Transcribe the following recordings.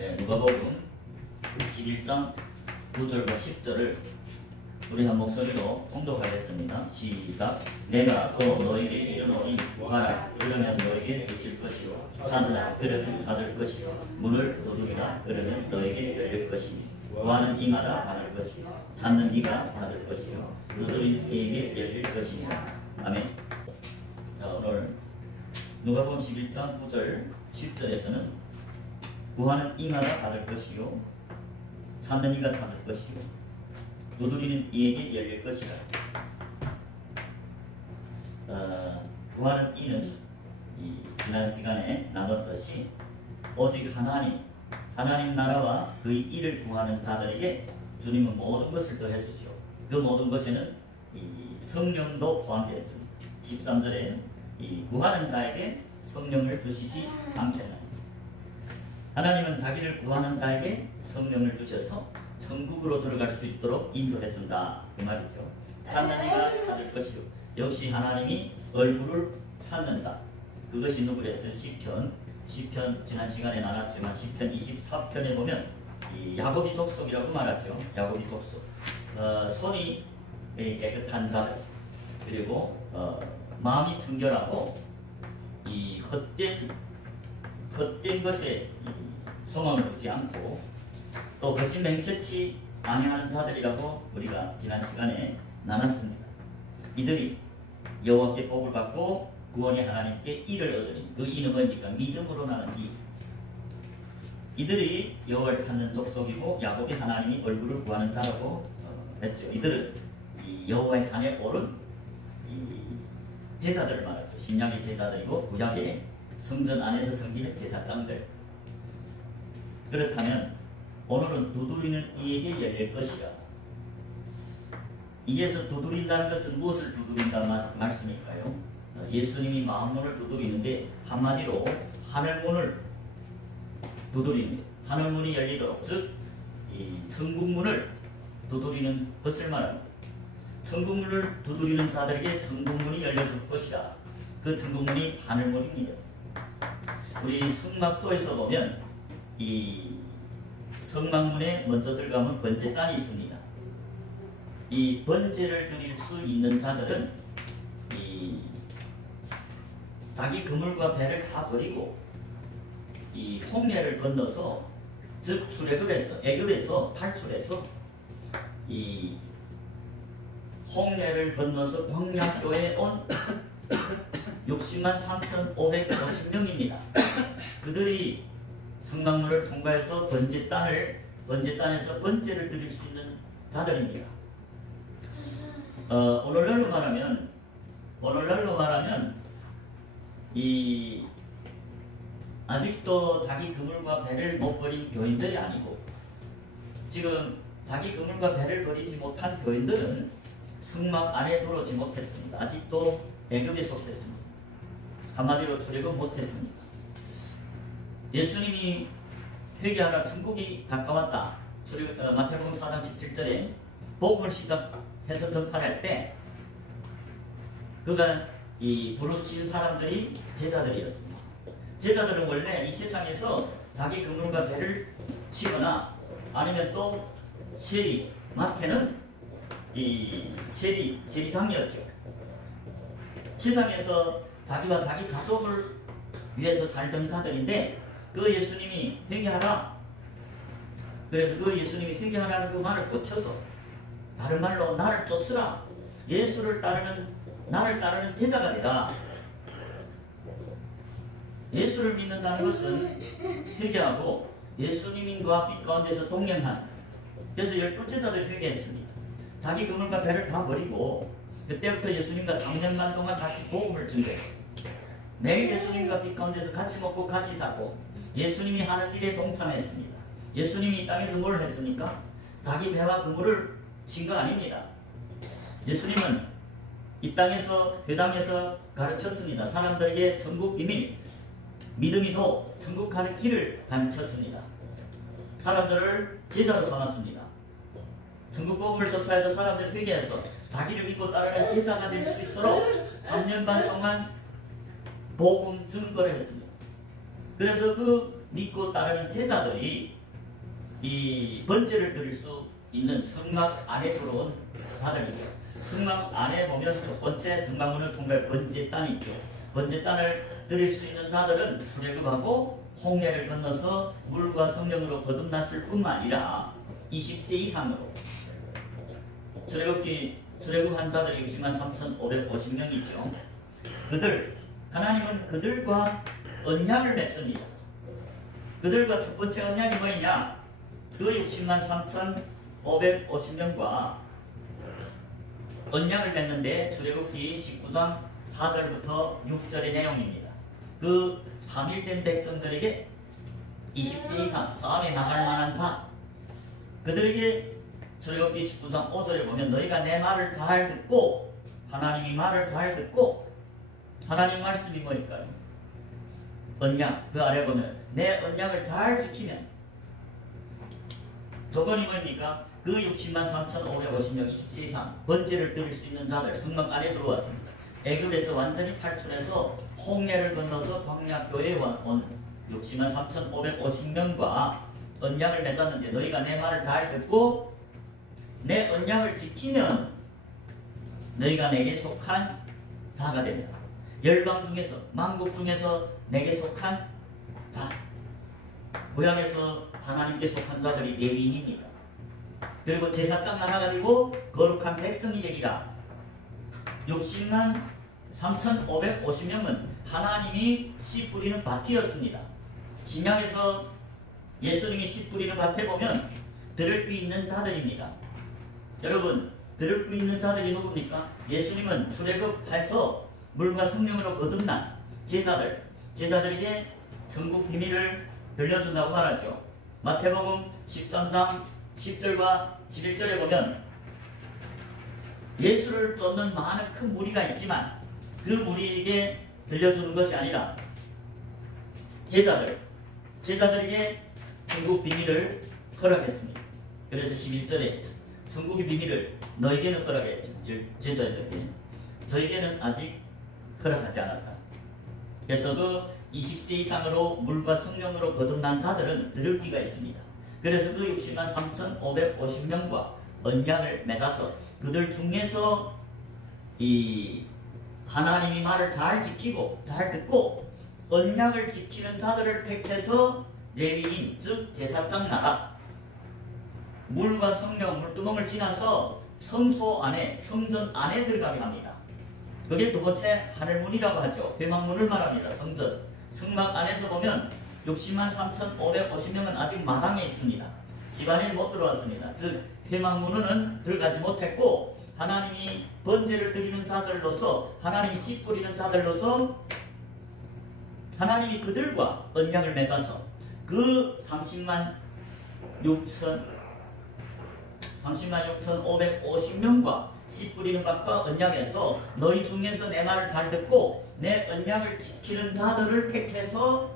누가복음 11장 9절과 10절을 우리 한 목소리로 통독하겠습니다. 시작. 내가 또 너에게 이르노니 구하라 그러면 너에게 주실 것이요 찾으라 그러면 찾을 것이요 문을 두드리라 그러면 너에게 열릴 것이니 구하는 이마다 받을 것이요 찾는 이가 찾을 것이요 두드리는 이에게 열릴 것이니라. 아멘. 자, 오늘 누가복음 11장 9절 10절에서는 구하는 이마다 받을 것이요 찾는 이가 찾을 것이요 두드리는 이에게 열릴 것이라. 구하는 이는 지난 시간에 나눴듯이 오직 하나님 나라와 그의 일을 구하는 자들에게 주님은 모든 것을 더해 주시오. 그 모든 것에는 성령도 포함됐습니다. 13절에 구하는 자에게 성령을 주시지 않겠나니. 하나님은 자기를 구하는 자에게 성령을 주셔서 천국으로 들어갈 수 있도록 인도해 준다 그 말이죠. 찾는 이가 찾을 것이요 역시 하나님이 얼굴을 찾는 자. 그것이 누구랬어요? 시편 지난 시간에 나눴지만 시편 24편에 보면 이 야곱이 족속이라고 말하죠. 야곱이 족속. 손이 깨끗한 자들, 그리고 마음이 청결하고 이 헛된 것에 소망을 두지 않고 또 거짓 맹세치 아니하는 자들이라고 우리가 지난 시간에 나눴습니다. 이들이 여호와께 복을 받고 구원의 하나님께 일을 얻으니 그 이는 뭡니까? 믿음으로 나는 이. 이들이 여호와를 찾는 족속이고 야곱이 하나님이 얼굴을 구하는 자라고 했죠. 이들은 이 여호와의 산에 오른 이 제사들을 말하죠. 신약의 제사들이고 구약의 성전 안에서 섬기는 제사장들. 그렇다면 오늘은 두드리는 이에게 열릴 것이라. 이에서 두드린다는 것은 무엇을 두드린다는 말씀일까요? 예수님이 마음문을 두드리는데 한마디로 하늘문을 두드리는 것. 하늘문이 열리도록, 즉 이 천국문을 두드리는 것을 말합니다. 천국문을 두드리는 자들에게 천국문이 열려줄 것이라. 그 천국문이 하늘문입니다. 우리 성막도에서 보면 이 성막문에 먼저 들어가면 번제단이 있습니다. 이 번제를 드릴 수 있는 자들은 이 자기 그물과 배를 다 버리고 이 홍해를 건너서, 즉 출애굽에서 애굽에서 탈출해서 이 홍해를 건너서 광야교에 온 60만 3,550명입니다. 그들이 성막문을 통과해서 번제단에서 번제를 드릴 수 있는 자들입니다. 오늘날로 말하면 이 아직도 자기 그물과 배를 못 버린 교인들이 아니고, 지금 자기 그물과 배를 버리지 못한 교인들은 성막 안에 들어오지 못했습니다. 아직도 애굽에 속했습니다. 한마디로 출애굽 못했습니다. 예수님이 회개하라 천국이 가까웠다. 마태복음 4장 17절에 복음을 시작해서 전파할 때 그가 이 부르신 사람들이 제자들이었습니다. 제자들은 원래 이 세상에서 자기 그물과 배를 치거나 아니면 또 세리, 마태는 이 세리장이었죠. 세상에서 자기와 자기 가족을 위해서 살던 자들인데 그 예수님이 회개하라. 그래서 그 예수님이 회개하라는 그 말을 고쳐서 다른 말로 나를 쫓으라. 나를 따르는 제자가 되라. 예수를 믿는다는 것은 회개하고 예수님과 빛 가운데서 동행한. 그래서 12제자들 회개했습니다. 자기 그물과 배를 다 버리고 그때부터 예수님과 3년 반 동안 같이 복음을 전했어요. 매일 예수님과 빛 가운데서 같이 먹고 같이 자고 예수님이 하는 일에 동참했습니다. 예수님이 이 땅에서 뭘 했습니까? 자기 배와 그물을 친 거 아닙니다. 예수님은 이 땅에서 회당에서 가르쳤습니다. 사람들에게 천국 비밀, 믿음이도 천국 가는 길을 가르쳤습니다. 사람들을 제자로 삼았습니다. 천국 복음을 전파해서 사람들을 회개해서 자기를 믿고 따르는 제자가 될 수 있도록 3년 반 동안 복음 증거를 했습니다. 그래서 그 믿고 따르는 제자들이 이 번제를 드릴 수 있는 성막 안에 들어온 자들이죠. 성막 안에 보면 첫 번째 성막문을 통과해 번제단이 있죠. 번제단을 드릴 수 있는 자들은 출애굽하고 홍해를 건너서 물과 성령으로 거듭났을 뿐만 아니라 20세 이상으로 출애굽한 자들이 603,550명이죠. 하나님은 그들과 언약을 맺습니다. 그들과 첫 번째 언약이 뭐냐? 그 603,550명과 언약을 맺는데 출애굽기 19장 4절부터 6절의 내용입니다. 그 3일된 백성들에게 20세 이상 싸움에 나갈 만한 자, 그들에게 출애굽기 19장 5절에 보면 너희가 내 말을 잘 듣고, 하나님이 말을 잘 듣고, 하나님 말씀이 뭐일까요? 언약. 그 아래 보면 내 언약을 잘 지키면, 조건이 뭡니까? 그 603,550명 20세 이상 번제를 드릴 수 있는 자들 성막 안에 들어왔습니다. 애굽에서 완전히 탈출해서 홍해를 건너서 광야교에 온 603,550명과 언약을 맺었는데 너희가 내 말을 잘 듣고 내 언약을 지키면 너희가 내게 속한 자가 됩니다. 열방 중에서, 만국 중에서 내게 속한 자, 고향에서 하나님께 속한 자들이 레위인입니다. 그리고 제사장 나라가 되고 거룩한 백성이 되기라. 603,550명은 하나님이 씨 뿌리는 밭이었습니다. 신약에서 예수님이 씨 뿌리는 밭에 보면 들을 수 있는 자들입니다. 여러분, 들을 수 있는 자들이 누굽니까? 예수님은 출애굽해서 물과 성령으로 거듭난 제자들에게 천국 비밀을 들려준다고 말하죠. 마태복음 13장 10절과 11절에 보면 예수를 쫓는 많은 큰 무리가 있지만 그 무리에게 들려주는 것이 아니라 제자들에게 천국 비밀을 허락했습니다. 그래서 11절에 천국의 비밀을 너에게는 허락했죠. 제자들에게. 저에게는 아직 허락하지 않았다. 그래서 그 20세 이상으로 물과 성령으로 거듭난 자들은 들을 기가 있습니다. 그래서 그 603,550명과 언약을 맺어서 그들 중에서 이 하나님이 말을 잘 지키고 잘 듣고 언약을 지키는 자들을 택해서 레위인, 즉 제사장 나라, 물과 성령, 물두멍을 지나서 성소 안에, 성전 안에 들어가게 합니다. 그게 두 번째 하늘문이라고 하죠. 회막문을 말합니다. 성막 안에서 보면 603,550명은 아직 마당에 있습니다. 집 안에 못 들어왔습니다. 즉 회막문은 들어가지 못했고 하나님이 번제를 드리는 자들로서, 하나님이 씨 뿌리는 자들로서 하나님이 그들과 언약을 맺어서 그 30만 6,550명과 씨 뿌리는 것과 언약에서 너희 중에서 내 말을 잘 듣고 내 언약을 지키는 자들을 택해서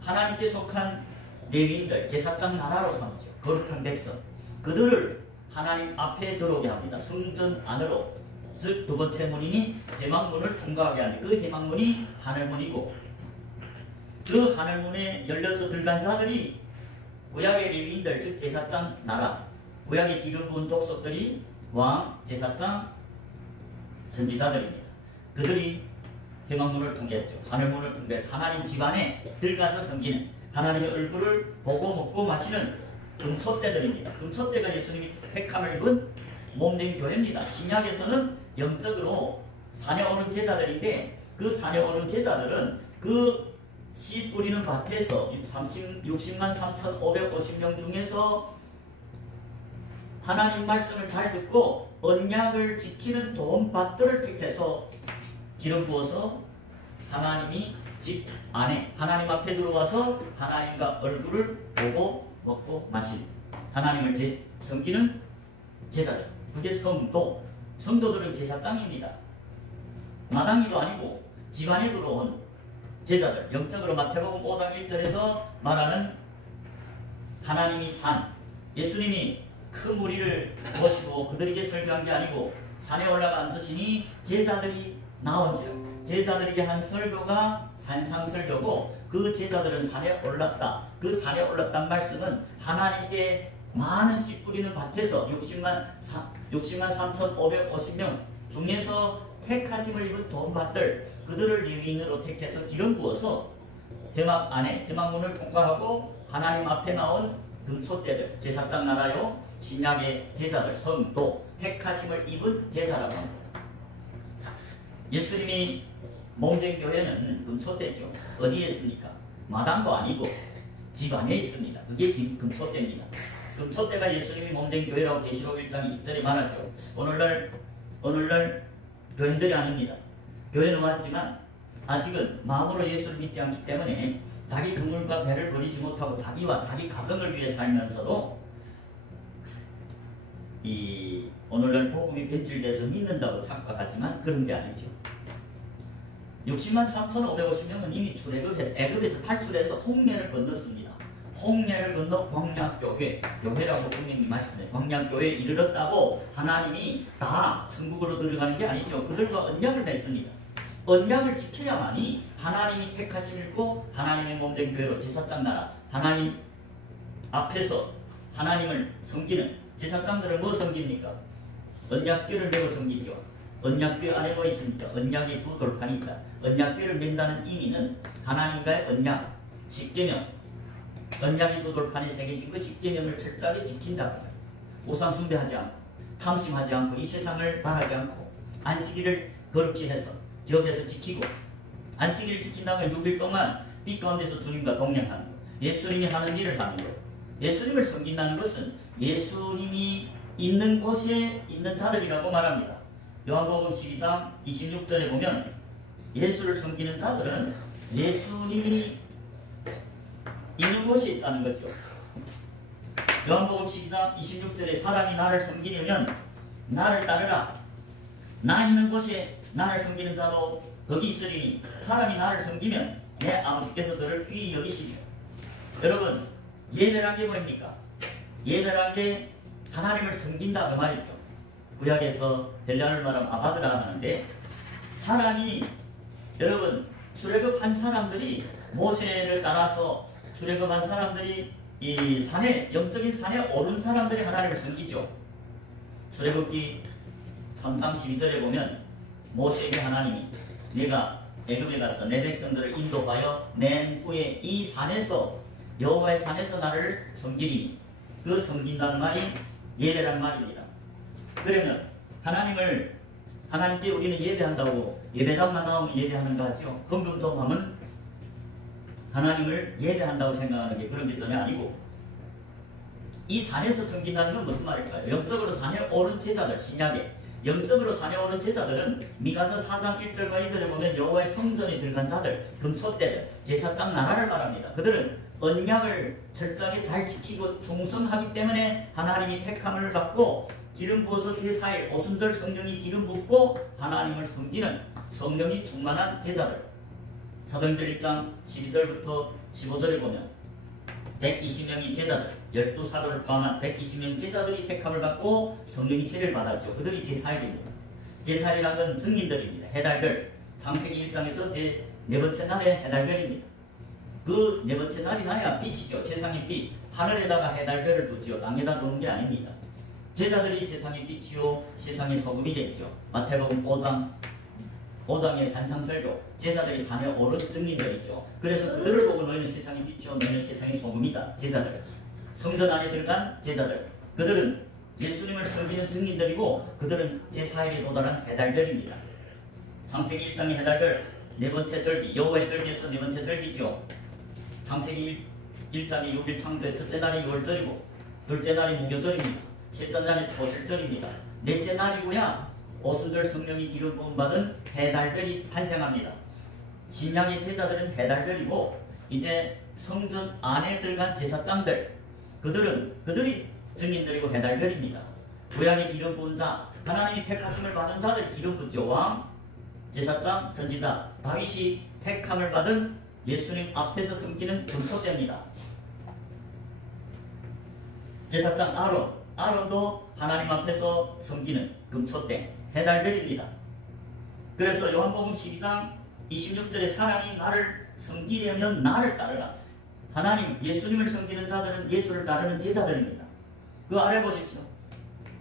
하나님께 속한 레위인들, 제사장 나라로 삼죠. 거룩한 백성, 그들을 하나님 앞에 들어오게 합니다. 성전 안으로. 즉 두 번째 문이니 회막문을 통과하게 하니 그 회막문이 하늘문이고, 그 하늘문에 열려서 들어간 자들이 구약의 레위인들, 즉 제사장 나라, 구약의 기름 부은 족속들이 왕, 제사장, 선지자들입니다. 그들이 회막문을 통과했죠. 하늘문을 통과해서 하나님 집안에 들어가서 섬기는, 하나님의 얼굴을 보고 먹고 마시는 금초대들입니다. 금초대가 예수님이 택함을 입은 몸된 교회입니다. 신약에서는 영적으로 산에 오는 제자들인데 그 산에 오는 제자들은 그 씨 뿌리는 밭에서 603,550명 중에서 하나님 말씀을 잘 듣고 언약을 지키는 좋은 밭들을 택해서 기름 부어서 하나님이 집 안에 하나님 앞에 들어와서 하나님과 얼굴을 보고 먹고 마신, 하나님을 섬기는 제자들, 그게 성도들은 제사장입니다. 마당이도 아니고 집안에 들어온 제자들, 영적으로 마태복음 5장 1절에서 말하는 하나님이 산, 예수님이 큰 무리를 모시고 그들에게 설교한 게 아니고 산에 올라가 앉으시니 제자들이 나온지요. 제자들에게 한 설교가 산상설교고 그 제자들은 산에 올랐다. 그 산에 올랐단 말씀은 하나님께 많은 씨 뿌리는 밭에서 60만 3,550명 중에서 택하심을 입은 좋은 밭들, 그들을 레위인으로 택해서 기름 부어서 대막 안에 대막문을 통과하고 하나님 앞에 나온 금촛대들, 제사장 나라요 신약의 제자들, 성도, 택하심을 입은 제자라고 합니다. 예수님이 몸된 교회는 금촛대죠. 어디에 있습니까? 마당도 아니고 집 안에 있습니다. 그게 금촛대입니다. 금촛대가 예수님이 몸된 교회라고 계시록 1장 20절에 말하죠. 오늘날 교인들이 아닙니다. 교회는 왔지만 아직은 마음으로 예수를 믿지 않기 때문에 자기 그물과 배를 버리지 못하고 자기와 자기 가정을 위해 살면서도 이 오늘날 복음이 변질돼서 믿는다고 착각하지만 그런 게 아니죠. 60만 3,550명은 이미 출애굽해서 애굽에서 탈출해서 홍해를 건넜습니다. 홍해를 건너 광야교회, 교회라고 분명히 말씀해 광야교회에 이르렀다고 하나님이 다 천국으로 들어가는 게 아니죠. 그들과 언약을 맺습니다. 언약을 지켜야만이 하나님이 택하심이고 하나님의 몸된 교회로 제사장 나라, 하나님 앞에서 하나님을 섬기는 제사장들을 뭐 섬깁니까? 언약궤를 메고 섬기죠. 언약궤 안에 뭐 있습니까? 언약의 두 돌판이 있다. 언약궤를 맨다는 의미는 하나님과의 언약, 십계명, 언약의 두 돌판에 새겨진 그 십계명을 철저하게 지킨다고 해요. 우상 숭배하지 않고, 탐심하지 않고, 이 세상을 바라지 않고, 안식일을 거룩히 해서 기억해서 지키고, 안식일을 지킨다면 6일 동안 빛 가운데서 주님과 동행하는 것, 예수님이 하는 일을 하는 것. 예수님을 섬긴다는 것은 예수님이 있는 곳에 있는 자들이라고 말합니다. 요한복음 12장 26절에 보면 예수를 섬기는 자들은 예수님이 있는 곳에 있다는 거죠. 요한복음 12장 26절에 사람이 나를 섬기려면 나를 따르라. 나 있는 곳에 나를 섬기는 자도 거기 있으리니 사람이 나를 섬기면 내 아버지께서 저를 귀히 여기시리라. 여러분, 예배란 게 뭐입니까? 예배란 게 하나님을 섬긴다 그 말이죠. 구약에서 헬라어를 말하면 아바드라 하는데, 사람이, 여러분, 출애굽한 사람들이 모세를 따라서 출애굽한 사람들이 이 산에, 영적인 산에 오른 사람들이 하나님을 섬기죠. 출애굽기 3장 12절에 보면 모세에게 하나님이 내가 애굽에 가서 내 백성들을 인도하여 낸 후에 이 산에서 여호와의 산에서 나를 섬기리니, 그 섬긴다는 말이 예배란 말입니다. 그러면 하나님께 우리는 예배한다고 예배당만 나오면 예배하는가 하죠. 헌금통하면 하나님을 예배한다고 생각하는 게 그런 게 전혀 아니고, 이 산에서 섬긴다는 건 무슨 말일까요? 영적으로 산에 오른 제자들, 신약에 영적으로 산에 오른 제자들은 미가서 4장 1절과 2절에 보면 여호와의 성전에 들어간 자들, 금촛대들, 제사장 나라를 말합니다. 그들은 언약을 철저하게 잘 지키고 충성하기 때문에 하나님이 택함을 받고 기름 부어서 제4일 오순절 성령이 기름 붓고 하나님을 섬기는 성령이 충만한 제자들. 사도행전 1장 12절부터 15절에 보면 120명의 제자들, 12사도를 포함한 120명 제자들이 택함을 받고 성령이 세례를 받았죠. 그들이 제4일입니다. 제4일이라는 건 증인들입니다. 해달별, 창세기 1장에서 제4번째 날의 해달별입니다. 그 4번째 날이 나야 빛이죠. 세상의 빛. 하늘에다가 해달별을 두지요. 땅에다 두는 게 아닙니다. 제자들이 세상의 빛이요 세상의 소금이 됐죠. 마태복음 5장의 산상설교, 제자들이 산에 오른 증인들이죠. 그래서 그들을 보고 너희는 세상의 빛이요 너희는 세상의 소금이다. 제자들, 성전 안에 들어간 제자들, 그들은 예수님을 섬기는 증인들이고 그들은 제4일에 도달한 해달별입니다. 창세기 1장의 해달별, 4번째 절기, 여호와의 절기에서 4번째 절기죠. 창세기 1장의 6일 창조의 첫째 날이 6월절이고 둘째 날이 무교절입니다. 셋째 날이 초실절입니다. 넷째 날이고야 오순절 성령이 기름 부음 받은 해달별이 탄생합니다. 신약의 제자들은 해달별이고, 이제 성전 안에 들어간 제사장들, 그들이 증인들이고 해달별입니다. 구약의 기름 부은 자, 하나님이 택하심을 받은 자들 기름 붓죠. 왕, 제사장, 선지자, 다윗이 택함을 받은 예수님 앞에서 섬기는 금초대입니다. 제사장 아론도 하나님 앞에서 섬기는 금초대, 해달별입니다. 그래서 요한복음 12장 26절에 사람이 나를 섬기려면 나를 따르라. 하나님, 예수님을 섬기는 자들은 예수를 따르는 제자들입니다. 그거 알아보십시오.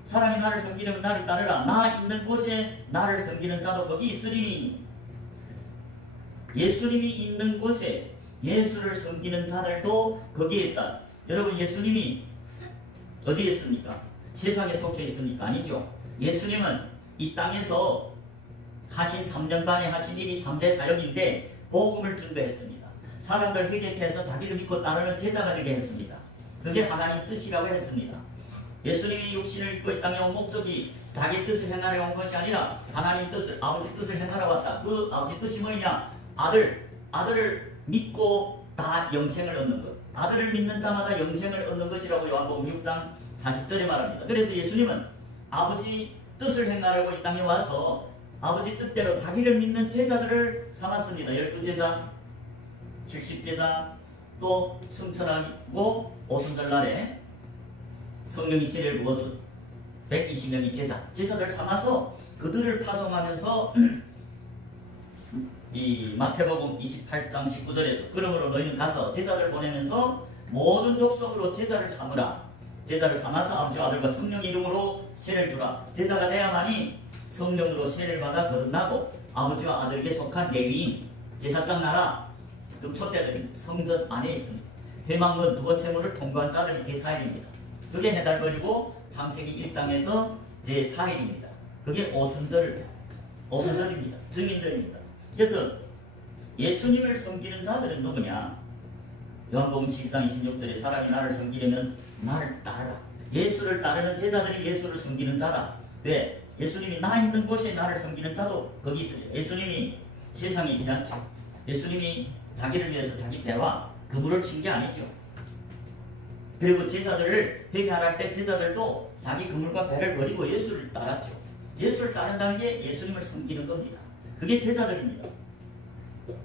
사람이 나를 섬기려면 나를 따르라. 나 있는 곳에 나를 섬기는 자도 거기 있으리니. 예수님이 있는 곳에 예수를 섬기는 자들도 거기에 있다. 여러분, 예수님이 어디에 있습니까? 세상에 속해 있습니까? 아니죠. 예수님은 이 땅에서 하신 3년간에 하신 일이 3대 사역인데 복음을 증거했습니다. 사람들 회개해서 자기를 믿고 따르는 제자가 되게 했습니다. 그게 하나님 뜻이라고 했습니다. 예수님이 육신을 입고 이 땅에 온 목적이 자기 뜻을 행하려 온 것이 아니라 하나님 뜻을, 아버지 뜻을 행하러 왔다. 그 아버지 뜻이 뭐냐? 아들을 믿고 다 영생을 얻는 것. 아들을 믿는 자마다 영생을 얻는 것이라고 요한복음 6장 40절에 말합니다. 그래서 예수님은 아버지 뜻을 행하려고 이 땅에 와서 아버지 뜻대로 자기를 믿는 제자들을 삼았습니다. 12제자, 70제자, 또 승천하고 오순절날에 성령이 세례를 부어준 120명의 제자들 삼아서 그들을 파송하면서 이 마태복음 28장 19절에서 그러므로 너희는 가서 제자들 보내면서 모든 족속으로 제자를 삼으라. 제자를 삼아서 아버지와 아들과 성령 이름으로 세례를 주라. 제자가 되야만이 성령으로 세례를 받아 거듭나고 아버지와 아들에게 속한 레위인 제사장 나라 초대들이 성전 안에 있습니다. 회막문 두 번째 문을 통과한 자들이 제4일입니다. 그게 해달버리고 창세기 1장에서 제4일입니다. 그게 오순절입니다. 증인들입니다. 그래서 예수님을 섬기는 자들은 누구냐? 요한복음 12장 26절에 사람이 나를 섬기려면 나를 따르라. 예수를 따르는 제자들이 예수를 섬기는 자다. 왜? 예수님이 나 있는 곳에 나를 섬기는 자도 거기 있습니다. 예수님이 세상에 있지 않죠. 예수님이 자기를 위해서 자기 배와 그물을 친 게 아니죠. 그리고 제자들을 회개하라 때 제자들도 자기 그물과 배를 버리고 예수를 따랐죠. 예수를 따른다는 게 예수님을 섬기는 겁니다. 그게 제자들입니다.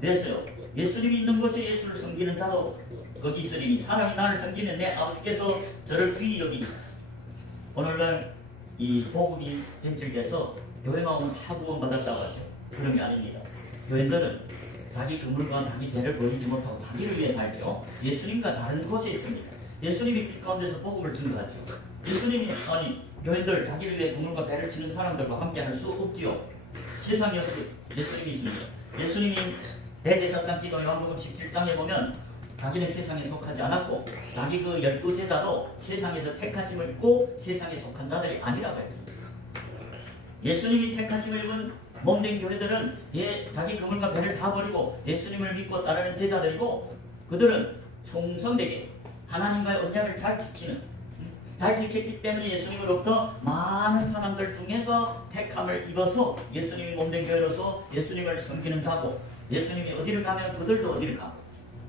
그래서요, 예수님이 있는 곳에 예수를 섬기는 자도 거기 있으리니 사람이 나를 섬기면 내 아버지께서 저를 귀히 여기니. 오늘날 이 복음이 된질돼서 교회만 오면 다 구원받았다고 하죠. 그런 게 아닙니다. 교회들은 자기 그물과 자기 배를 버리지 못하고 자기를 위해 살죠. 예수님과 다른 곳에 있습니다. 예수님이 빛 가운데서 복음을 증거하죠. 예수님이 교회들 자기를 위해 그물과 배를 치는 사람들과 함께 할 수 없지요. 세상에 예수님이 있습니다. 예수님이 대제사장 기도 요한복음 17장에 보면 자기는 세상에 속하지 않았고 자기 그 12제자도 세상에서 택하심을 입고 세상에 속한 자들이 아니라고 했습니다. 예수님이 택하심을 입은 몸된 교회들은 자기 그물과 배를 다 버리고 예수님을 믿고 따르는 제자들이고 그들은 충성되게 하나님과의 언약을 잘 지켰기 때문에 예수님으로부터 많은 사람들 중에서 택함을 입어서 예수님이 몸된 교회로서 예수님을 섬기는 자고 예수님이 어디를 가면 그들도 어디를 가고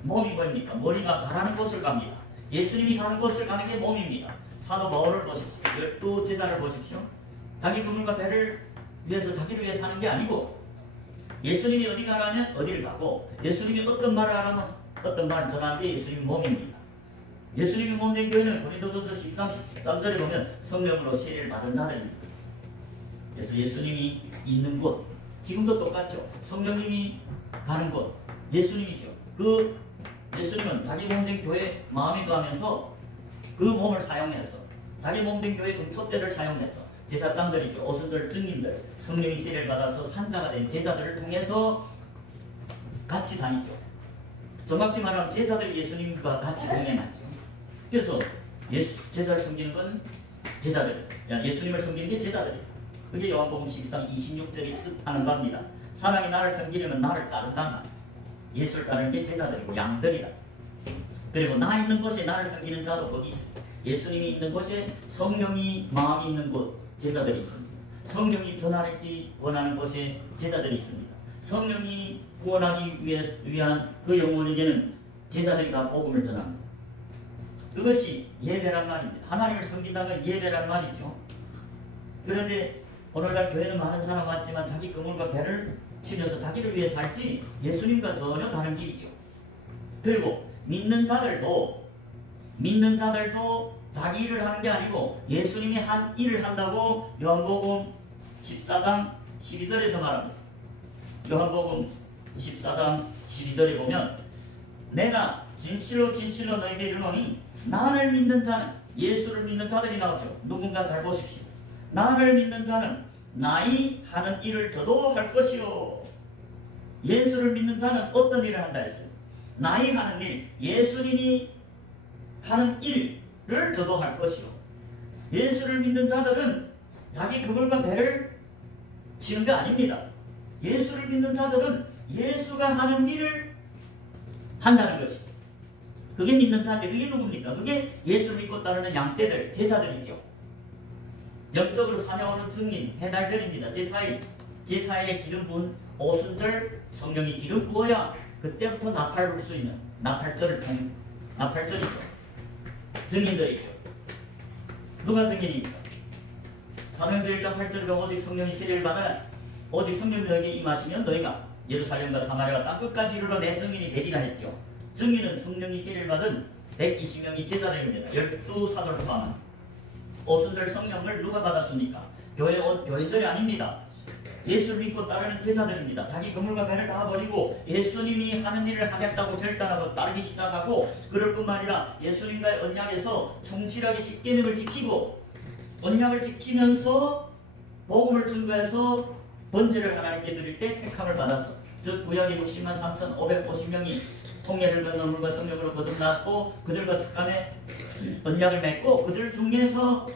몸이 뭐입니까? 머리가 가라는 곳을 갑니다. 예수님이 가는 곳을 가는 게 몸입니다. 사도 바울을 보십시오. 12제자를 보십시오. 자기 그물과 배를 위해서 자기를 위해 사는 게 아니고 예수님이 어디 가라면 어디를 가고 예수님이 어떤 말을 하라면 어떤 말을 전하는 게 예수님의 몸입니다. 예수님이 몸된 교회는 고린도전서 12장 13절에 보면 성령으로 세례를 받은 자들입니다. 그래서 예수님이 있는 곳 지금도 똑같죠. 성령님이 가는 곳 예수님이죠. 그 예수님은 자기 몸된 교회 마음이 가면서 그 몸을 사용해서 자기 몸된 교회 금초대를 사용해서 제사장들이죠. 오순절 증인들 성령의 세례를 받아서 산자가 된 제자들을 통해서 같이 다니죠. 정확히 말하면 제자들이 예수님과 같이 동행하죠. 그래서 제자를 섬기는 건 제자들, 예수님을 섬기는 게 제자들이에요. 그게 요한복음 12장 26절이 뜻하는 겁니다. 사람이 나를 섬기려면 나를 따른다. 예수를 따르는 게 제자들이고 양들이다. 그리고 나 있는 곳에 나를 섬기는 자도 거기 있습니다. 예수님이 있는 곳에 성령이 마음이 있는 곳 제자들이 있습니다. 성령이 전하기 원하는 곳에 제자들이 있습니다. 성령이 구원하기 위한 그 영혼에게는 제자들이가 복음을 전합니다. 그것이 예배란 말입니다. 하나님을 섬긴다는 건 예배란 말이죠. 그런데 오늘날 교회는 많은 사람 왔지만 자기 그물과 배를 치면서 자기를 위해 살지 예수님과 전혀 다른 길이죠. 그리고 믿는 자들도 자기 일을 하는 게 아니고 예수님이 한 일을 한다고 요한복음 14장 12절에서 말합니다. 요한복음 14장 12절에 보면 내가 진실로 진실로 너에게 이르노니 나를 믿는 자는, 예수를 믿는 자들이 나오죠. 누군가 잘 보십시오. 나를 믿는 자는 나의 하는 일을 저도 할 것이요. 예수를 믿는 자는 어떤 일을 한다 했어요? 나의 하는 일, 예수님이 하는 일을 저도 할 것이요. 예수를 믿는 자들은 자기 그물과 배를 치는 게 아닙니다. 예수를 믿는 자들은 예수가 하는 일을 한다는 것이, 그게 믿는 자인데, 그게 누굽니까? 그게 예수를 믿고 따르는 양떼들, 제사들이죠. 영적으로 사냥하는 증인, 해달들입니다. 제4일에 기름 부은 오순절 성령이 기름 부어야 그때부터 나팔 불 수 있는 나팔절이죠. 증인들이죠. 누가 증인입니까? 사도행전 1장 8절에 오직 성령이 세례를 받아 오직 성령이 너에게 임하시면 너희가 예루살렘과 사마리아와 땅끝까지 이르러 내 증인이 되리라 했죠. 증인은 성령이 세례를 받은 120명이 제자들입니다. 12사도를 포함한. 오순절 성령을 누가 받았습니까? 교회들이 아닙니다. 예수를 믿고 따르는 제자들입니다. 자기 그물과 배를 다 버리고 예수님이 하는 일을 하겠다고 결단하고 따르기 시작하고, 그럴 뿐만 아니라 예수님과의 언약에서 충실하게 십계명을 지키고 언약을 지키면서 복음을 증거해서 번제를 하나님께 드릴 때 택함을 받았어. 즉 구약의 60만 3,550명이 통일을 건너 물과 성령으로 거듭났고, 그들과 특간에 언약을 맺고, 그들 중에서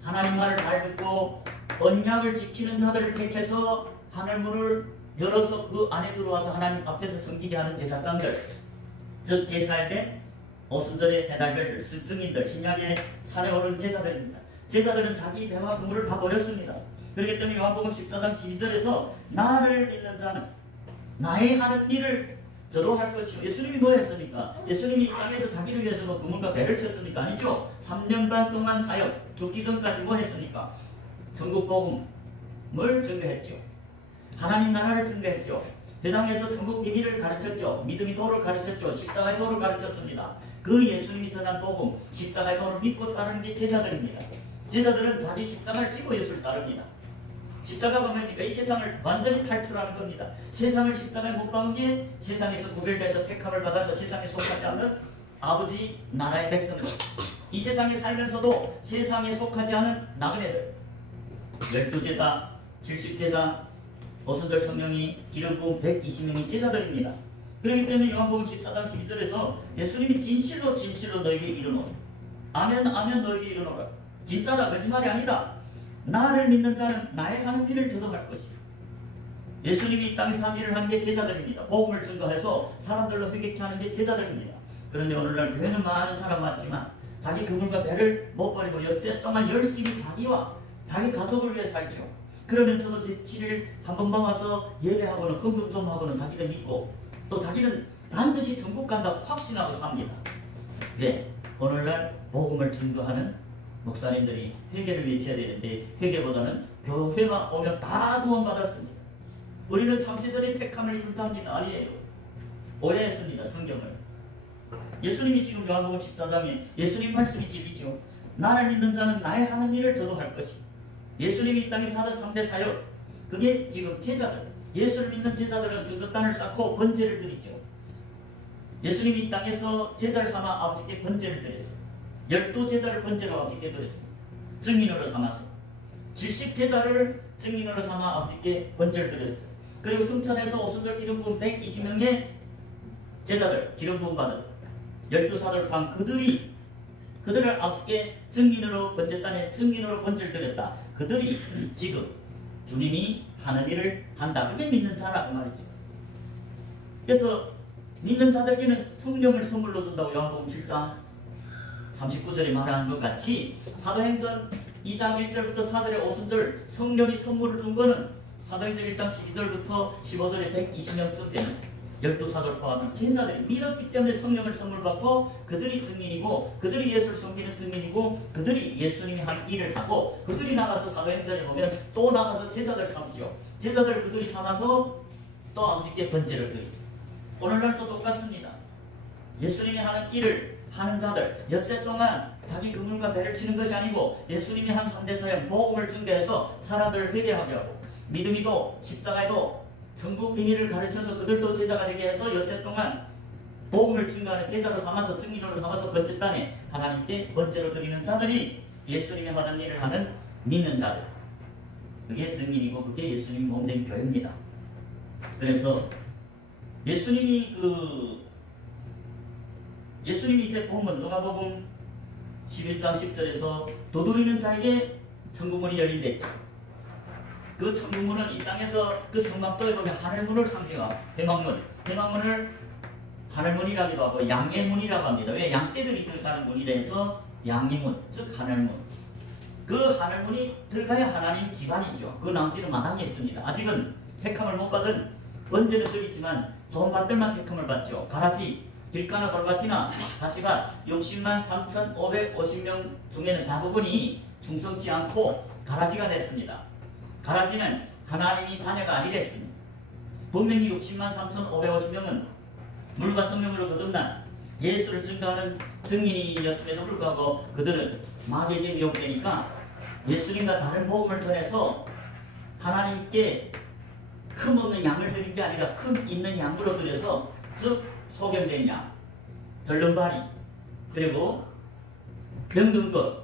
하나님 말을 잘 듣고 언약을 지키는 자들을 택해서 하늘문을 열어서 그 안에 들어와서 하나님 앞에서 섬기게 하는 제사장들, 즉 제사일에 오순절의 해달별들, 증인들, 신약의 산에 오른 제사들입니다. 제사들은 자기 배와 그물을 다 버렸습니다. 그렇기 때문에 요한복음 14장 12절에서 나를 믿는 자는 나의 하는 일을 저도 할 것이요. 예수님이 뭐 했습니까? 예수님이 이 땅에서 자기를 위해서 뭐 그물과 배를 쳤습니까? 아니죠. 3년 반 동안 사역, 죽기 전까지 뭐 했습니까? 천국 복음을 증거했죠. 하나님 나라를 증거했죠. 그 땅에서 천국 비밀을 가르쳤죠. 믿음의 도를 가르쳤죠. 십자가의 도를 가르쳤습니다. 그 예수님이 전한 복음, 십자가의 도를 믿고 따르는 게 제자들입니다. 제자들은 자기 십자가를 지고 예수를 따릅니다. 십자가가 뭡니까? 이 세상을 완전히 탈출하는 겁니다. 세상을 십자가에 못 박은 게 세상에서 구별돼서 택함을 받아서 세상에 속하지 않는 아버지 나라의 백성들, 이 세상에 살면서도 세상에 속하지 않은 나그네들, 12제자, 70제자, 오순절 성령이 기름 부은 120명의 제자들입니다. 그렇기 때문에 요한복음 14장 12절에서 예수님이 진실로 진실로 너에게 이르노라. 아멘 아멘 너에게 이르노라. 진짜다, 거짓말이 아니다. 나를 믿는 자는 나의 하는 일을 저도 할 것이다. 예수님이 이 땅에서 한 일을 하는 게 제자들입니다. 복음을 증거해서 사람들로 회개케 하는 게 제자들입니다. 그런데 오늘날 교회는 많은 사람 많지만 자기 그물과 배를 못 버리고 엿새 동안 열심히 자기와 자기 가족을 위해 살죠. 그러면서도 제7일 한 번만 와서 예배하고는 헌금 좀 하고는 자기를 믿고 또 자기는 반드시 천국 간다고 확신하고 삽니다. 왜? 오늘날 복음을 증거하는 목사님들이 회개를 외쳐야 되는데 회개보다는 교회만 오면 다 구원받았습니다. 우리는 창세전에 택함을 입은 자입니다. 아니에요. 오해했습니다. 성경을. 예수님이 지금 요한복음 14장에 예수님 말씀이 진리죠. 나를 믿는 자는 나의 하는 일을 저도 할 것이다. 예수님이 이 땅에서 하던 3대 사역, 그게 지금 제자들, 예수를 믿는 제자들은 증거단을 쌓고 번제를 드리죠. 예수님이 이 땅에서 제자를 삼아 아버지께 번제를 드렸어요. 12제자를 번제로 아버지께 드렸습니다. 증인으로 삼아서 70제자를 증인으로 삼아 아버지께 번제를 드렸어요. 그리고 승천에서 오순절 기름 부은 120명의 제자들, 기름 부은 받은 12사도를 포함 그들을 아버지께 증인으로 번제단에 증인으로 번제를 드렸다. 그들이 지금 주님이 하는 일을 한다. 그게 믿는 자라 그 말이죠. 그래서 믿는 자들에게는 성령을 선물로 준다고 요한복음 7장 39절에 말하는 것 같이 사도행전 2장 1절부터 4절에 오순절 성령이 선물을 준 거는 사도행전 1장 12절부터 15절에 120명쯤 되는 12사도를 포함한 제자들이 믿었기 때문에 성령을 선물 받고 그들이 증인이고 그들이 예수를 섬기는 증인이고 그들이 예수님이 하는 일을 하고 그들이 나가서 사도행전에 보면 또 나가서 제자들 삼죠. 제자들 그들이 삼아서 또 아버지께 번제를 드리죠. 오늘날도 똑같습니다. 예수님이 하는 일을 하는 자들, 엿새 동안 자기 그물과 배를 치는 것이 아니고 예수님이 한 3대 사역 복음을 증거해서 사람들을 회개하게 하고 믿음이도 십자가에도 천국 비밀을 가르쳐서 그들도 제자가 되게 해서 엿새 동안 복음을 증거하는 제자로 삼아서 증인으로 삼아서 번째 땅에 하나님께 번제로 드리는 자들이 예수님이 하는 일을 하는 믿는 자들. 그게 증인이고 그게 예수님이 몸된 교회입니다. 그래서 예수님이 이제 보면 누가복음 11장 10절에서 도둑이는 자에게 천국문이 열린댔죠. 그 천국문은 이 땅에서 그 성막도에 보면 하늘문을 상징하고 대망문을 하늘문이라기도 하고 양해문이라고 합니다. 왜? 양떼들이 들어가는 문이라 해서 양해문, 즉 하늘문. 그 하늘문이 들어가야 하나님 집안이죠. 그 남지는 마당에 있습니다. 아직은 택함을 못 받은 언제는 드리지만 좋은 밭들만 택함을 받죠. 가라지, 길가나 돌밭이나 다시밭 60만 3,550명 중에는 대부분이 충성치 않고 가라지가 됐습니다. 가라지는 하나님이 자녀가 아니랬습니다. 분명히 60만 3,550명은 물과 성령으로 거듭난 예수를 증거하는 증인이었음에도 불구하고 그들은 마귀에게 미혹되니까 예수님과 다른 복음을 전해서 하나님께 흠 없는 양을 드린 게 아니라 흠 있는 양으로 드려서, 즉 소경된 양, 절름발이, 그리고 병든 것,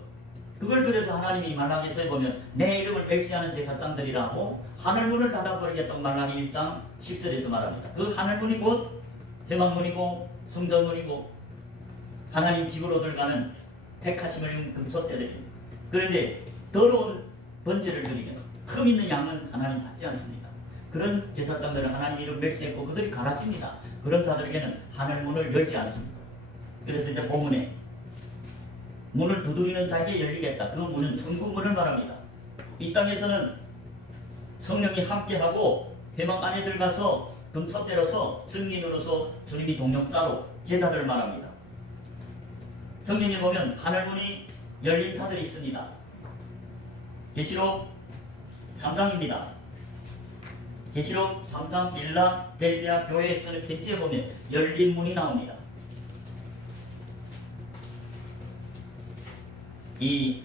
그걸 들여서 하나님이 말라기서에 보면 내 이름을 멸시하는 제사장들이라고 하늘문을 닫아버리겠다고 말라기 1장 10절에서 말합니다. 그 하늘문이 곧 대망문이고 성전문이고 하나님 집으로 들어가는 택하심을 입은 금속대들입니다. 그런데 더러운 번제를 드리면 흠 있는 양은 하나님 받지 않습니다. 그런 제사장들은 하나님 이름 멸시했고 그들이 가라집니다. 그런 자들에게는 하늘문을 열지 않습니다. 그래서 이제 본문에 문을 두드리는 자에게 열리겠다. 그 문은 천국문을 말합니다. 이 땅에서는 성령이 함께하고 대망 안에 들어가서 금속대로서 증인으로서 주님이 동역자로 제자들을 말합니다. 성경에 보면 하늘문이 열린 자들이 있습니다. 계시록 3장입니다. 계시록 3장 빌라델비아 교회에 쓰는 편지에 보면 열린 문이 나옵니다. 이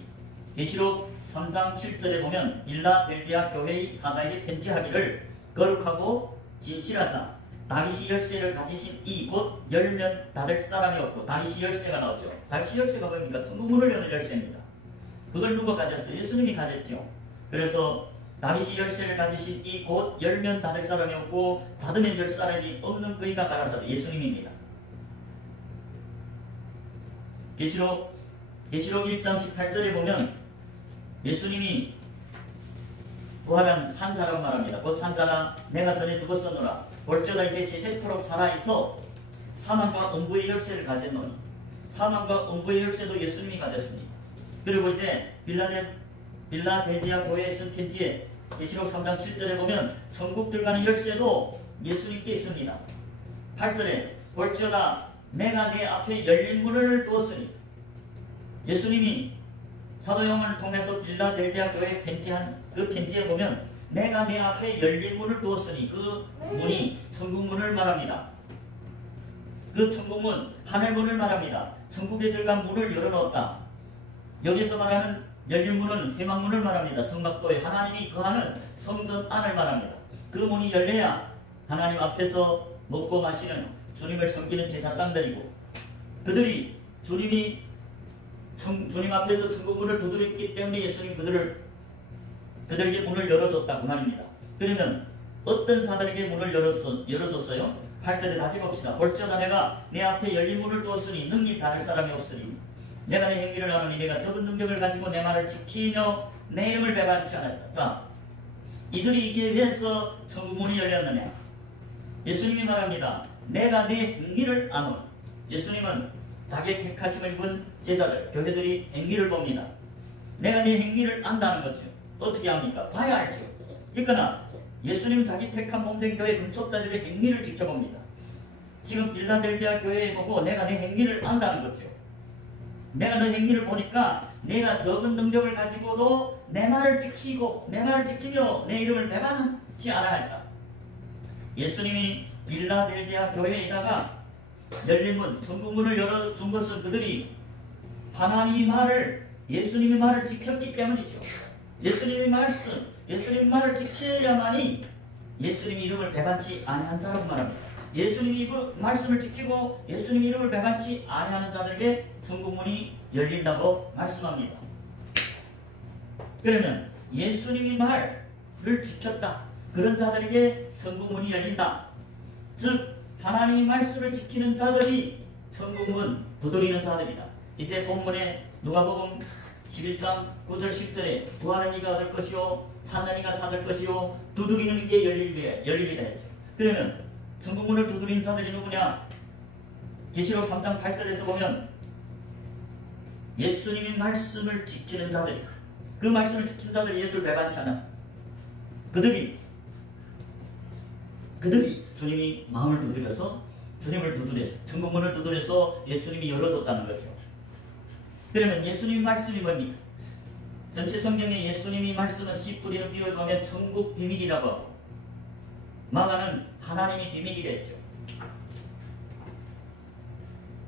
계시록 3장 7절에 보면 빌라델비아 교회의 사자에게 편지하기를 거룩하고 진실하사 다윗이 열쇠를 가지신 이 곧 열면 닫을 사람이 없고, 다윗이 열쇠가 나오죠. 다윗이 열쇠가 뭡니까? 천국문을 여는 열쇠입니다. 그걸 누가 가졌어요? 예수님이 가졌죠. 그래서 다윗이 열쇠를 가지신 이 곧 열면 닫을 사람이 없고 닫으면 열 사람이 없는 그이가 가라사대 예수님입니다. 계시록 1장 18절에 보면 예수님이 부활한 산자라고 말합니다. 그 산자라 내가 전에 죽었었노라. 볼지어다 이제 세세토록 살아있어 사망과 음부의 열쇠를 가졌노니. 사망과 음부의 열쇠도 예수님이 가졌습니다. 그리고 이제 빌라델비아 교회에 쓴 편지에 계시록 3장 7절에 보면 천국 들어가는 열쇠도 예수님께 있습니다. 8절에 볼지어다 내가 내 앞에 열린 문을 두었으니. 예수님이 사도 요한을 통해서 빌라델비아 교회에 편지한 그 편지에 보면 내가 내 앞에 열린 문을 두었으니 그 문이 천국문을 말합니다. 그 천국문 하늘문을 말합니다. 천국에 들어간 문을 열어놓았다. 여기서 말하는 열린 문은 회막문을 말합니다. 성막도에 하나님이 거하는 성전 안을 말합니다. 그 문이 열려야 하나님 앞에서 먹고 마시는 주님을 섬기는 제사장들이고, 그들이 주님 앞에서 천국문을 두드렸기 때문에 예수님이 그들에게 문을 열어줬다고 말입니다. 그러면 어떤 사람에게 문을 열어줬어요? 8절에 다시 봅시다. 볼지어다 내가 내 앞에 열린 문을 두었으니 능히 닫을 사람이 없으니 내가 내 행위를 하노니 내가 적은 능력을 가지고 내 말을 지키며 내 이름을 배반치 않았다. 자, 이들이 이게 왜서 천국문이 열렸느냐? 예수님이 말합니다. 내가 내 행위를 아노니. 예수님은 자기의 택하심을 입은 제자들, 교회들이 행위를 봅니다. 내가 내 행위를 안다는 거죠. 어떻게 합니까? 봐야 알죠. 그러니까 예수님 자기 택한 몸된 교회 금속자들의 행위를 지켜봅니다. 지금 빌라델비아 교회에 보고 내가 내 행위를 안다는 거죠. 내가 내 행위를 보니까 내가 적은 능력을 가지고도 내 말을 지키며 내 이름을 배반하지 않아야 했다. 예수님이 빌라델비아 교회에다가 열린 문, 천국문을 열어준 것은 그들이 예수님의 말을 지켰기 때문이죠. 예수님의 말씀, 예수님의 말을 지켜야만이 예수님 이름을 배반치 아니한 자라고 말합니다. 예수님 말씀을 지키고 예수님 이름을 배반치 아니하는 자들에게 천국문이 열린다고 말씀합니다. 그러면 예수님이 말을 지켰다. 그런 자들에게 천국문이 열린다. 즉 하나님의 말씀을 지키는 자들이 천국문 두드리는 자들이다. 이제 본문에 누가복음 11장 9절 10절에 구하는 이가 얻을 것이요 찾는 이가 찾을 것이요 두드리는 이게 열리리라 했죠. 그러면 천국문을 두드리는 자들이 누구냐? 계시록 3장 8절에서 보면 예수님의 말씀을 지키는 자들, 그 말씀을 지키는 자들이 예수를 배반치 않아. 그들이 주님이 마음을 두드려서 주님을 두드려서 천국문을 두드려서 예수님이 열어줬다는 거죠. 그러면 예수님 말씀이 뭡니까? 전체 성경에 예수님이 말씀은 씨 뿌리는 비유에 보면 천국 비밀이라고 하고 망하는 하나님의 비밀이랬죠.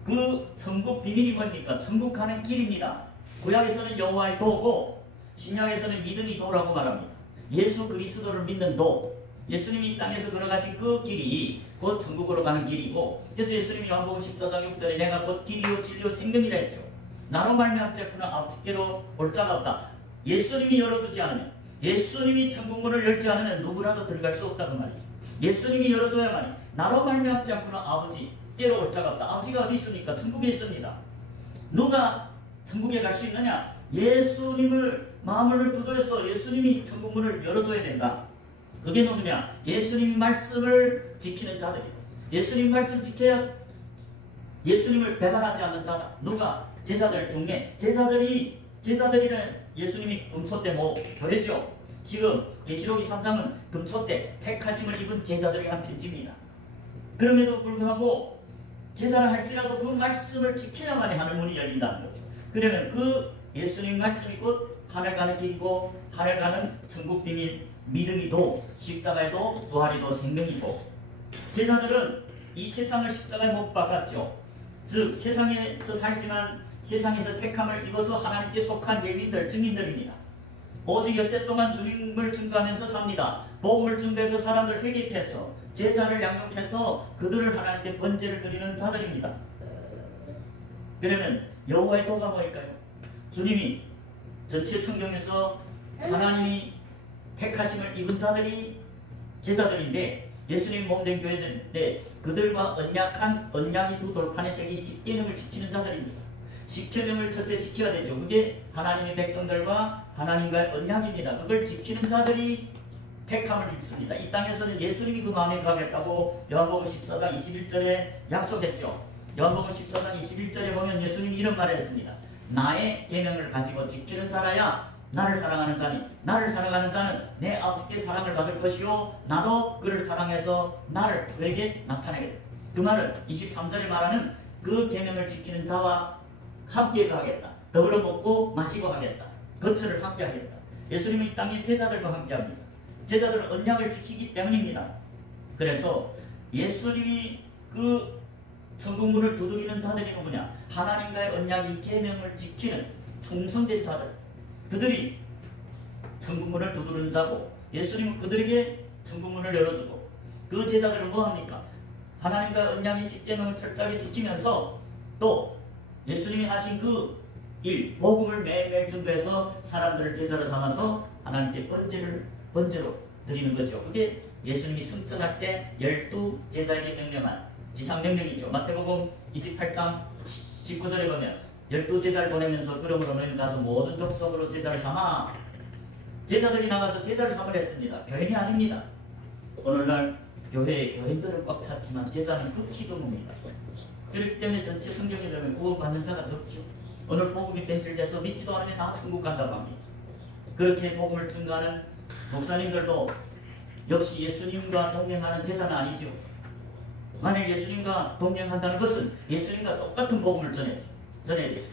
그 천국 비밀이 뭡니까? 천국 가는 길입니다. 구약에서는 여호와의 도고 신약에서는 믿음의 도라고 말합니다. 예수 그리스도를 믿는 도, 예수님이 이 땅에서 걸어가신 그 길이 곧 천국으로 가는 길이고, 그래서 예수님이 요한복음 14장 6절에 내가 곧 길이요 진리요 생명이라 했죠. 나로 말미암지 않고는 아버지께로 올 자가 없다. 예수님이 열어주지 않으면, 예수님이 천국문을 열지 않으면 누구라도 들어갈 수 없다고 말이죠. 예수님이 열어줘야만, 나로 말미암지 않고는 아버지께로 올 자가 없다. 아버지가 어디 있습니까? 천국에 있습니다. 누가 천국에 갈 수 있느냐? 예수님을 마음을 두드려서 예수님이 천국문을 열어줘야 된다. 그게 누구냐? 예수님 말씀을 지키는 자들이다. 예수님 말씀 지켜야 예수님을 배반하지 않는 자다. 누가? 제자들 중에 제자들이는 예수님이 금초 때 뭐 더했죠. 지금 계시록 3장은 금초 때 택하심을 입은 제자들에게 한 편지입니다. 그럼에도 불구하고 제자를 할지라도 그 말씀을 지켜야만이 하늘문이 열린다는 거죠. 그러면 그 예수님 말씀이 곧 하늘 가는 길이고 하늘 가는 천국 비밀 믿음이 도, 십자가의 도, 부활의 도, 생명이고, 제자들은 이 세상을 십자가에 못 박았죠. 즉 세상에서 살지만 세상에서 택함을 입어서 하나님께 속한 예민들, 증인들입니다. 오직 엿새 동안 주님을 증거하면서 삽니다. 복음을 증거해서 사람들 회개해서 제자를 양육해서 그들을 하나님께 번제를 드리는 자들입니다. 그러면 여호와의 도가 뭘까요? 주님이 전체 성경에서 하나님이 택하심을 입은 자들이 제자들인데, 예수님 몸된 교회들인데 그들과 언약이 두 돌판에 새긴 십계명을 지키는 자들입니다. 십계명을 첫째 지켜야 되죠. 그게 하나님의 백성들과 하나님과의 언약입니다. 그걸 지키는 자들이 택함을 입습니다. 이 땅에서는 예수님이 그 마음에 가겠다고 요한복음 14장 21절에 약속했죠. 요한복음 14장 21절에 보면 예수님이 이런 말을 했습니다. 나의 계명을 가지고 지키는 자라야 나를 사랑하는 자니, 나를 사랑하는 자는 내 아버지께 사랑을 받을 것이요 나도 그를 사랑해서 나를 그에게 나타내겠다. 그 말은 23절에 말하는 그 계명을 지키는 자와 함께 하겠다. 더불어 먹고 마시고 하겠다. 거처를 함께 하겠다. 예수님은 이 땅에 제자들과 함께 합니다. 제자들은 언약을 지키기 때문입니다. 그래서 예수님이 그 천국문을 두드리는 자들이 누구냐? 하나님과의 언약인 계명을 지키는 충성된 자들, 그들이 천국문을 두드리는 자고, 예수님은 그들에게 천국문을 열어주고, 그 제자들은 뭐합니까? 하나님과 언약의 십계명을 철저하게 지키면서 또 예수님이 하신 그 일, 복음을 매일매일 증거해서 사람들을 제자로 삼아서 하나님께 번제로 드리는 거죠. 그게 예수님이 승천할 때 12제자에게 명령한 지상명령이죠. 마태복음 28장 19절에 보면 12제자를 보내면서 그러므로 너희는 가서 모든 족속으로 제자를 삼아. 제자들이 나가서 제자를 삼으려 했습니다. 교인이 아닙니다. 오늘날 교회에 교인들은 꽉 찼지만 제자는 극히 드뭅니다. 그렇기 때문에 전체 성경에 보면 구원받는 자가 적죠. 오늘 복음이 변질돼서 믿지도 않으면 다 천국 간다고 합니다. 그렇게 복음을 증거하는 목사님들도 역시 예수님과 동행하는 제자는 아니죠. 만약 예수님과 동행한다는 것은 예수님과 똑같은 복음을 전해야 돼요.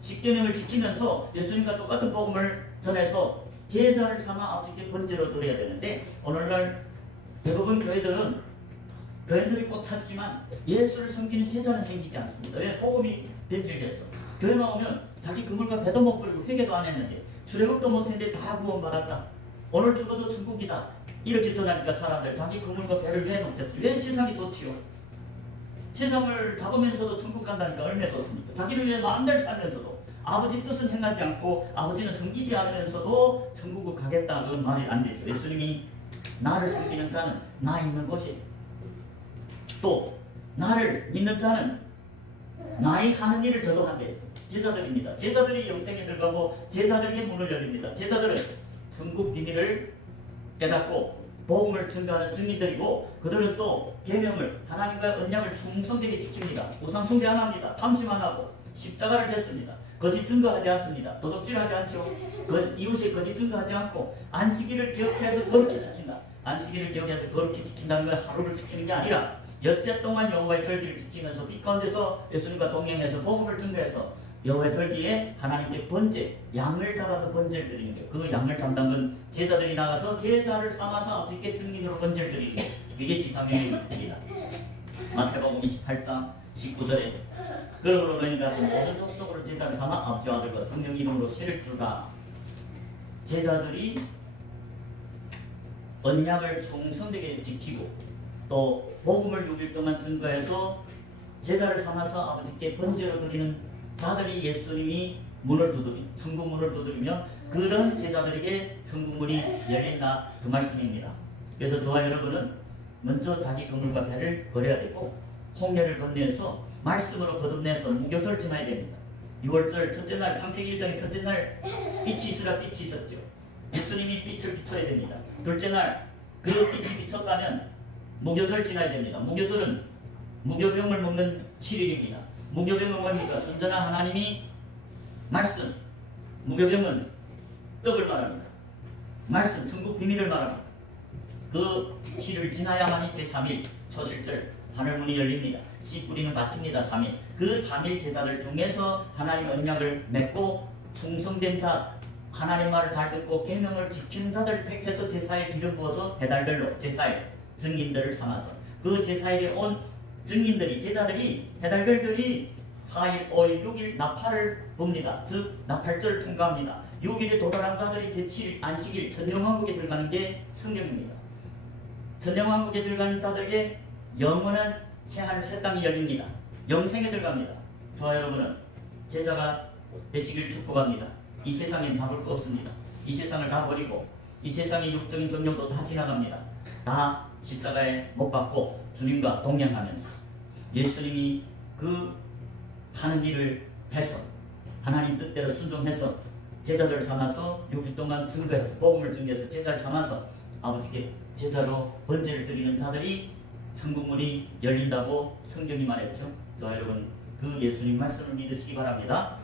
십계명을 지키면서 예수님과 똑같은 복음을 전해서 제자를 삼아 아버지께 번제로 드려야 되는데, 오늘날 대부분 교회들이 꼭 찾지만 예수를 섬기는 제자는 생기지 않습니다. 왜? 복음이 변질돼서 교회만 오면 자기 그물과 배도 못 걸고 회개도 안 했는데 출애굽도 못 했는데 다 구원받았다. 오늘 죽어도 천국이다. 이렇게 전하니까 사람들 자기 그물과 배를 왜 놓겠어요? 왜 세상이 좋지요? 세상을 잡으면서도 천국 간다니까 얼마나 좋습니까? 자기를 위해 만날 살면서도 아버지 뜻은 행하지 않고 아버지는 섬기지 않으면서도 천국을 가겠다. 그건 말이 안 되죠. 예수님이 나를 섬기는 자는 나 있는 곳이, 또 나를 믿는 자는 나의 하는 일을 저도 한다 했어요. 제자들입니다. 제자들이 영생에 들어가고 제자들에게 문을 열립니다. 제자들은 천국 비밀을 깨닫고 복음을 증거하는 증인들이고, 그들은 또 계명을, 하나님과의 언약을 충성되게 지킵니다. 우상 숭배 안 합니다. 탐심 안 하고 십자가를 졌습니다. 거짓 증거하지 않습니다. 도둑질하지 않죠. 이웃이 거짓 증거하지 않고 안식일을 기억해서 거룩히 지킨다. 안식일을 기억해서 거룩히 지킨다는 건 하루를 지키는 게 아니라 엿새 동안 여호와의 절기를 지키면서 빛 가운데서 예수님과 동행해서 복음을 증거해서 여호와의 절기에 하나님께 번제, 양을 잡아서 번제를 드리는 게, 그 양을 잡는 건 제자들이 나가서 제자를 삼아서 아버지께 증인으로 번제를 드리는 게, 그게 지상명령입니다. 마태복음 28장 19절에 그러므로 너희는 가서 모든 족속으로 제자를 삼아 아버지와 아들과 성령 이름으로 세를 주라. 제자들이 언약을 충성되게 지키고 또 복음을 6일 동안 증거해서 제자를 삼아서 아버지께 번제로 드리는 자들이 예수님이 문을 두드리, 천국 문을 두드리며 그런 제자들에게 천국문이 열린다, 그 말씀입니다. 그래서 저와 여러분은 먼저 자기 그물과 배를 버려야 되고 홍해를 건너서 말씀으로 거듭내서 무교절 지나야 됩니다. 6월절 첫째 날, 창세기 1장의 첫째 날 빛이 있으라 빛이 있었죠. 예수님이 빛을 비춰야 됩니다. 둘째 날 그 빛이 비쳤다면 무교절 지나야 됩니다. 무교절은 무교병을 먹는 7일입니다. 무교병은 뭡니까? 순전한 하나님이 말씀, 무교병은 떡을 말합니다. 말씀, 천국 비밀을 말합니다. 그 7일 지나야만이 제3일 초실절 하늘문이 열립니다. 씨 뿌리는 밭입니다. 3일. 그 3일 제자들 중에서 하나님 언약을 맺고 충성된 자, 하나님 말을 잘 듣고 계명을 지키는 자들 택해서 제4일 기름 부어서 배달별로 제4일 증인들을 삼아서 그 제4일에 온 증인들이, 제자들이, 배달별들이 4일, 5일, 6일 나팔을 붑니다. 즉 나팔절을 통과합니다. 6일에 도달한 자들이 제7일 안식일 천년왕국에 들어가는 게 성경입니다. 천년왕국에 들어가는 자들에게 영원한 새하늘 새 땅이 열립니다. 영생에 들어갑니다. 저와 여러분은 제자가 되시길 축복합니다. 이 세상엔 잡을 거 없습니다. 이 세상을 다 버리고 이 세상의 육적인 정욕도 다 지나갑니다. 다 십자가에 못 박고 주님과 동행하면서 예수님이 그 하는 일을 해서 하나님 뜻대로 순종해서 제자들을 삼아서 6일 동안 증거해서 복음을 증거해서 제자를 삼아서 아버지께 제자로 번제를 드리는 자들이 천국문이 열린다고 성경이 말했죠. 저 여러분 그 예수님 말씀을 믿으시기 바랍니다.